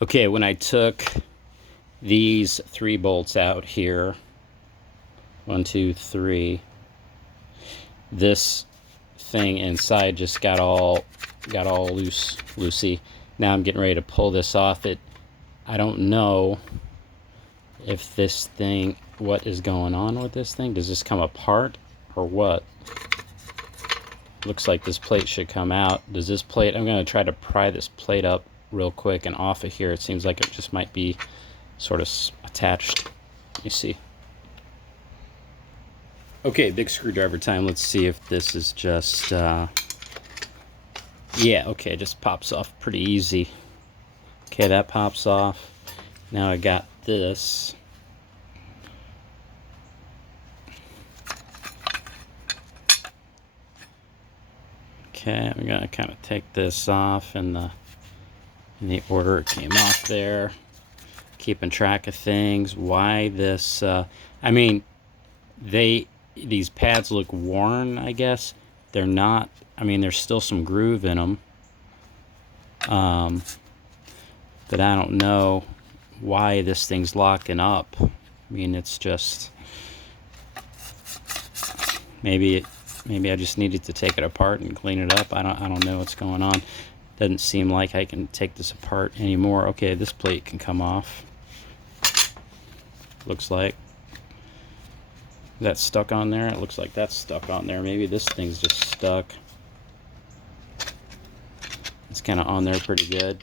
Okay, when I took these 3 bolts out here, 1, 2, 3, this thing inside just got all loosey. Now I'm getting ready to pull this off. I don't know if this thing, what is going on with this thing. Does this come apart or what? Looks like this plate should come out. Does this plate, I'm going to try to pry this plate up real quick and off of here. It seems like it just might be sort of attached. Let me see. Okay, big screwdriver time. Let's see if this is just yeah, okay, it just pops off pretty easy. Okay, that pops off. Now I got this. Okay, I'm gonna kind of take this off in the order it came off there. Keeping track of things. Why this? I mean, these pads look worn. I guess they're not. I mean, there's still some groove in them. But I don't know why this thing's locking up. I mean, it's just maybe I just needed to take it apart and clean it up. I don't know what's going on. Doesn't seem like I can take this apart anymore. Okay, this plate can come off. Looks like that's stuck on there. It looks like that's stuck on there. Maybe this thing's just stuck. It's kind of on there pretty good.